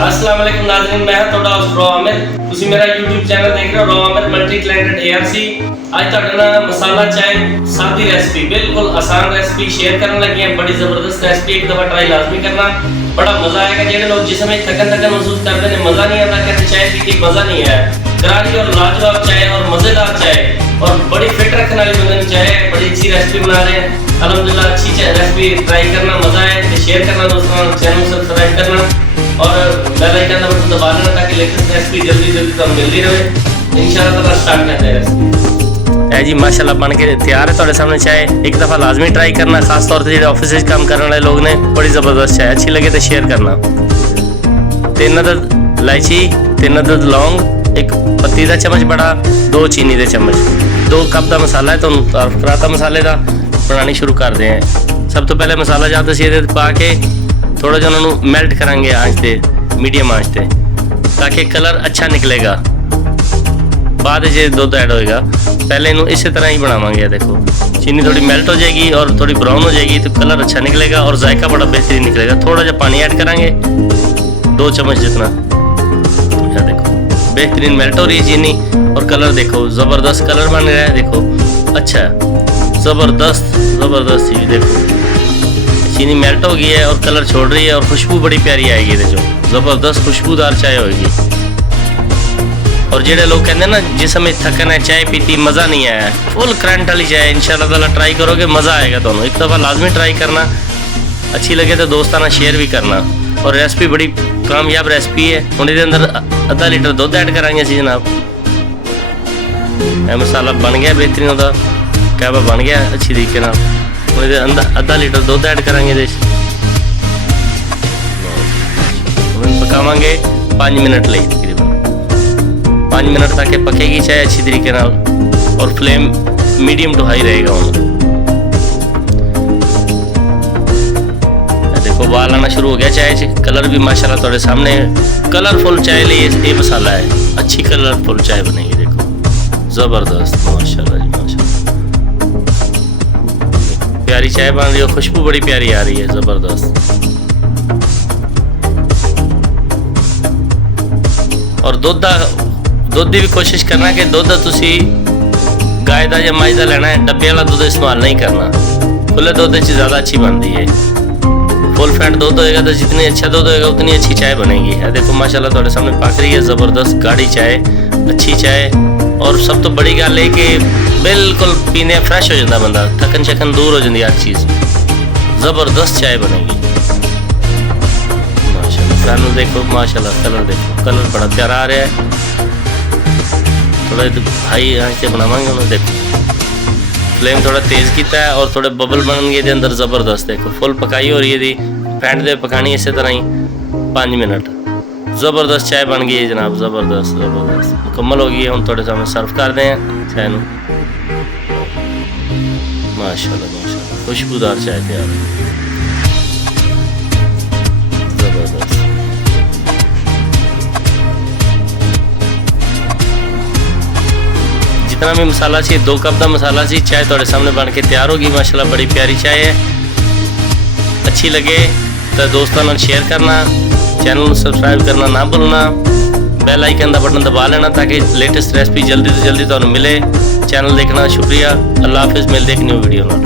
अस्सलाम वालेकुम नाज़रीन, मैं हां ਤੁਹਾਡਾ ਹੋਸਟ ਰੋ ਆਮਿਰ। ਤੁਸੀਂ ਮੇਰਾ YouTube ਚੈਨਲ ਦੇਖ ਰਹੇ ਹੋ ਰੋ ਆਮਿਰ ਮਲਟੀ ਟੈਲੈਂਟਡ ARC। ਅੱਜ ਤੁਹਾਡੇ ਨਾਲ ਮਸਾਲਾ ਚਾय सादी रेसिपी बिल्कुल आसान रेसिपी शेयर करने लगे हैं। बड़ी ज़बरदस्त रेसिपी, एक दफ़ा ट्राई लाजमी करना, बड़ा मज़ा आएगा। जो लोग जिसमें थकन महसूस करते हैं, मज़ा नहीं आता, कहते चाय पी के मज़ा नहीं आया। करारी और लाजवाब चाय और मज़ेदार चाय और बड़ी फिट रखने वाली बंदे चाय है। बड़ी अच्छी रेसिपी बना रहे हैं अल्हम्दुलिल्लाह। अच्छी रेसिपी ट्राई करना, मज़ा आए तो शेयर करना दोस्तों, चैनल सब्सक्राइब करना और बेल आइकन का बटन दबा देना ताकि लेटेस्ट रेसिपी जल्दी तो मिलती रहे। इंशाल्लाह ताला स्टार्ट करते हैं रेसिपी। है जी माशाल्लाह बन के तैयार है तुम्हारे सामने चाय। एक दफ़ा लाजमी ट्राई करना, खास तौर पर जो ऑफिस में काम करने वाले लोग ने। बड़ी ज़बरदस्त चाय, अच्छी लगे तो शेयर करना। 3 अदद इलायची, 3 अदद लौंग, 1 पत्ती का चम्मच बड़ा, 2 चीनी के चम्मच, 2 कप का मसाला है। तो पराता मसाले का बनानी शुरू करते हैं। सब तो पहले मसाला जाता सी पा के थोड़ा जिहा उन्होंने मैल्ट करांगे आंच से, मीडियम आंच से, ताकि कलर अच्छा निकलेगा। बाद जो दुध ऐड होएगा, पहले इनू इस तरह ही बनावांगे। देखो चीनी थोड़ी मेल्ट हो जाएगी और थोड़ी ब्राउन हो जाएगी तो कलर अच्छा निकलेगा और जायका बड़ा बेहतरीन निकलेगा। थोड़ा जा पानी ऐड करांगे, 2 चम्मच जितना। यह देखो बेहतरीन मेल्ट हो रही है चीनी और कलर देखो ज़बरदस्त कलर बन रहा है। देखो अच्छा ज़बरदस्त ज़बरदस्त चीज़। देखो चीनी मेल्ट हो गई है और कलर छोड़ रही है और खुशबू बड़ी प्यारी आएगी। देखो ज़बरदस्त खुशबूदार चाय होगी। और जेडे लोग कहते हैं ना जिस समय थकन है चाय पीती मज़ा नहीं आया, फुल करंट वाली चाय इंशाल्लाह ताला ट्राई करोगे मज़ा आएगा दोनों। एक दफ़ा लाजमी ट्राई करना, अच्छी लगे तो दोस्ताना शेयर भी करना। और रेसिपी बड़ी कामयाब रेसिपी है। उन्हें अंदर आधा लीटर दुध ऐड करांगे सी जनाब। यह मसाला बन गया बेहतरीन, होता कहवा बन गया अच्छी तरीके ना। उन्हें अंदर आधा लीटर दुध ऐड करांगे, पकावांगे 5 मिनट ले, 5 मिनट तक पकेगी चाय अच्छी तरीके नाल और फ्लेम मीडियम टू हाई रहेगा। देखो बाल आना शुरू हो गया चाय से, कलर भी माशाल्लाह तुम्हारे सामने कलरफुल चाय लिए ये मसाला है। अच्छी कलरफुल चाय बनेगी। देखो ज़बरदस्त माशाल्लाह जी माशाल्लाह, प्यारी चाय बन रही है, खुशबू बड़ी प्यारी आ रही है ज़बरदस्त। और दुध की भी कोशिश करना कि दुध तुसी गाय का या मई का लेना है, डब्बे वाला दुध इस्तेमाल नहीं करना। खुले दुध से ज़्यादा अच्छी बनती है। फुल फैट दुध होएगा तो जितनी अच्छा दुध होएगा उतनी अच्छी चाय बनेगी। है देखो माशाल्लाह तुम्हारे सामने पक रही है ज़बरदस्त गाढ़ी चाय, अच्छी चाय। और सब तो बड़ी गल है कि बिल्कुल पीने फ्रैश हो जाता बंदा, थकन शकन दूर हो जाती हर चीज़। ज़बरदस्त चाय बनेगी माशाल्लाह। फैन देखो माशाल्लाह, कलर देखो कलर बड़ा प्यारा आ रहा है। थोड़ा हाई आंच से बनावांगे उन्हें। देखो फ्लेम थोड़ा तेज़ किया है और थोड़े बबल बन गए अंदर ज़बरदस्त। देखो फुल पकाई हो रही है थी, फैंट दे पकानी इस तरह ही 5 मिनट। ज़बरदस्त चाय बन गई है जनाब, ज़बरदस्त ज़बरदस्त मुकम्मल हो गई है। हम थोड़े सामने सर्व कर दें चाय नू। माशाल्लाह माशाल्लाह खुशबूदार चाय तैयार है ज़बरदस्त। जितना भी मसाला सी 2 कप का मसाला सी, चाय थोड़े सामने बन के तैयार होगी माशाल्लाह। बड़ी प्यारी चाय है। अच्छी लगे तो दोस्तों नाल शेयर करना, चैनल सब्सक्राइब करना ना भूलना, बेल आइकन का बटन दबा लेना ताकि लेटेस्ट रेसिपी जल्दी से जल्दी तुहानू मिले। चैनल देखना शुक्रिया। अल्लाह हाफिज़, मिलते एक न्यू वीडियो नाल।